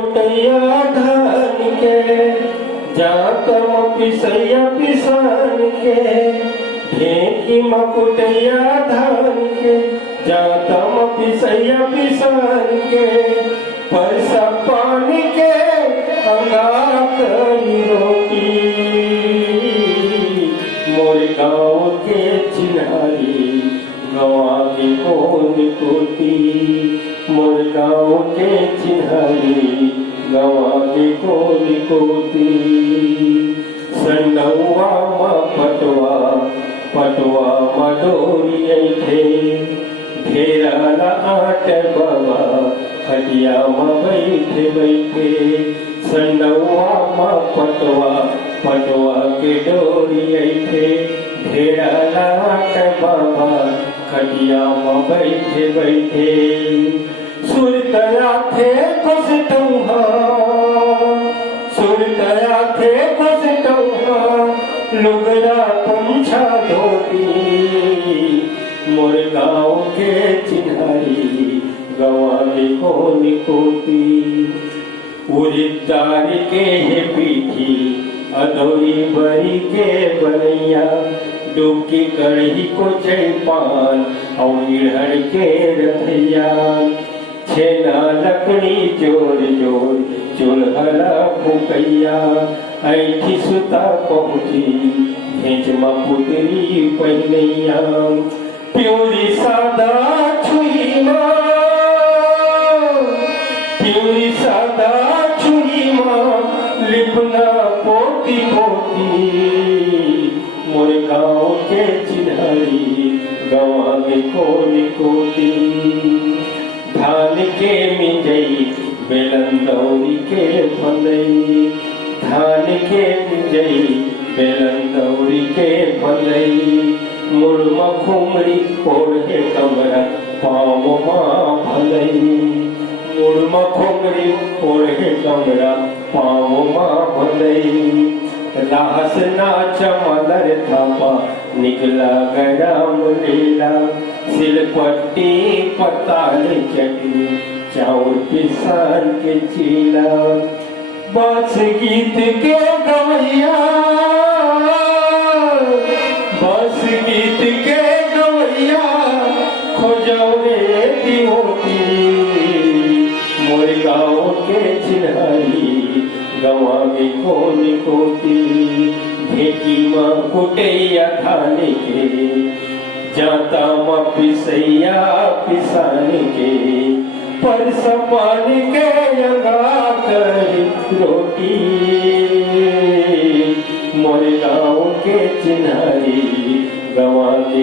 कुटैया धान के जातम पिसैया पिसान के ढेकी मकुटैया धान के जातम पिसैया पिसान के पैसा पानी के अंगा करी रोटी मोर गाँव के चिन्हारी गवा के कौन कोती मोर गाँव के चिन्हारी गवा के कौन कोती संडौआ मा पटवा पटवा मडोरी थे घेरा आट बाबा खटिया मा बैठे बैठे संडौआ मा पटवा पटवा के डोरी थे घेरा आट बाबा खटिया मा बैठे बैठे सुरतया थे फसटौहा सुरतया थे फसटौहा लुगड़ा पंछा धोती मोर गाँव के चिन्हारी गवा के कौन कोती उरिदार के है पीठी अधोरी बरी के बनैया डुबकी कढ़ी को जयपान और इड़हर के रथैया छेना लकड़ी जोर जोर चूल्हला फुकैया ऐठी सुता पहुँची भेज पुतरी पहनैया प्योरी सादा छुई माँ प्योरी सादा छुई माँ लिपना पोती पोती मोर गाँव के चिन्हारी गवा के कौन कोती धान के मिंजई बेलंदौरी के फलई धान के मिंजई बेलंदौरी के फलई मुड़मा खुमरी ओढ़े कमरा पाँव माँ भलई मुड़मा खुमरी ओढ़े कमरा पाँव माँ भलई रास नाच मलर थापा निकला गराम लीला सिलपट्टी पताल चटनी चाउर पिसान के चीला बस गीत के गवैया बस गीत के गवैया खोजौरे होती मोर गाँव के चिन्हारी गवा के कौन कोती ढेकी माँ कुटैया धान के जाता माँ पिसैया पिसान के परस पानी के अंगा कर रोटी मोर गाँव के चिन्हारी गवा के